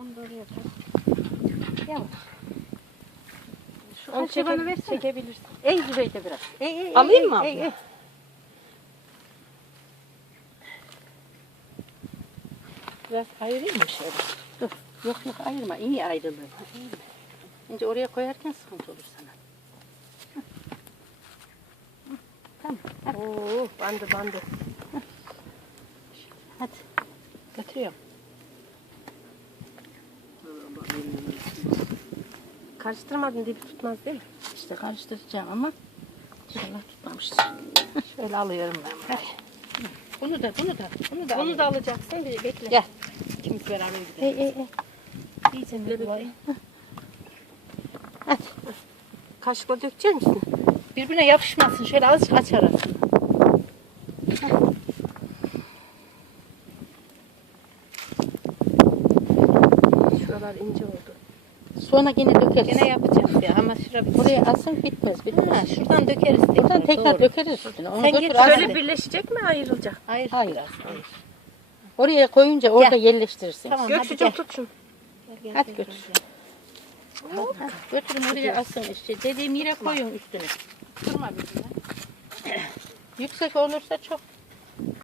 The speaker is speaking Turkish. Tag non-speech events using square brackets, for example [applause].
Onu da oraya koy. Yavaş. Şu Onu kaşığı bana çeke- versene. çekebilirsin. Ey Zübeyde biraz. Ey, ey, Alayım ey, mı ey, abla? ey. Biraz ayırayım mı şöyle? Dur. Yok yok ayırma. İyi ayrılır. Şimdi oraya koyarken sıkıntı olur sana. Tamam. Hadi. Oo, bandı bandı. Hadi. Götürüyorum. Karıştırmadın dibi tutmaz değil mi? İşte karıştıracağım ama inşallah tutmamıştır. [laughs] Şöyle alıyorum ben. Hadi. Bunu da bunu da bunu da Bunu da alacaksın. Bir bekle. Gel. İkimiz beraber Ey gidelim. ey ey. İyice Bekle, bir bekle. Hadi. Kaşıkla dökecek misin? Birbirine yapışmasın. Şöyle azıcık aç arasını. Şuralar ince oldu. Sonra yine dökeriz. Gene yapacağız ya ama şura bir Buraya asın bitmez bitmez. Ha, şuradan dökeriz tekrar. Buradan tekrar doğru. dökeriz üstüne. Onu Sen götür şöyle Böyle birleşecek mi ayrılacak? Hayır. Hayır. hayır. Oraya koyunca orada yerleştirirsin. Tamam gel. tut şunu. Gel, gel, Hadi gel, götür. gel. Ha, Götürün oraya asın işte. Dediğim yere koyun üstüne. Kırma birbirine. Yüksek olursa çok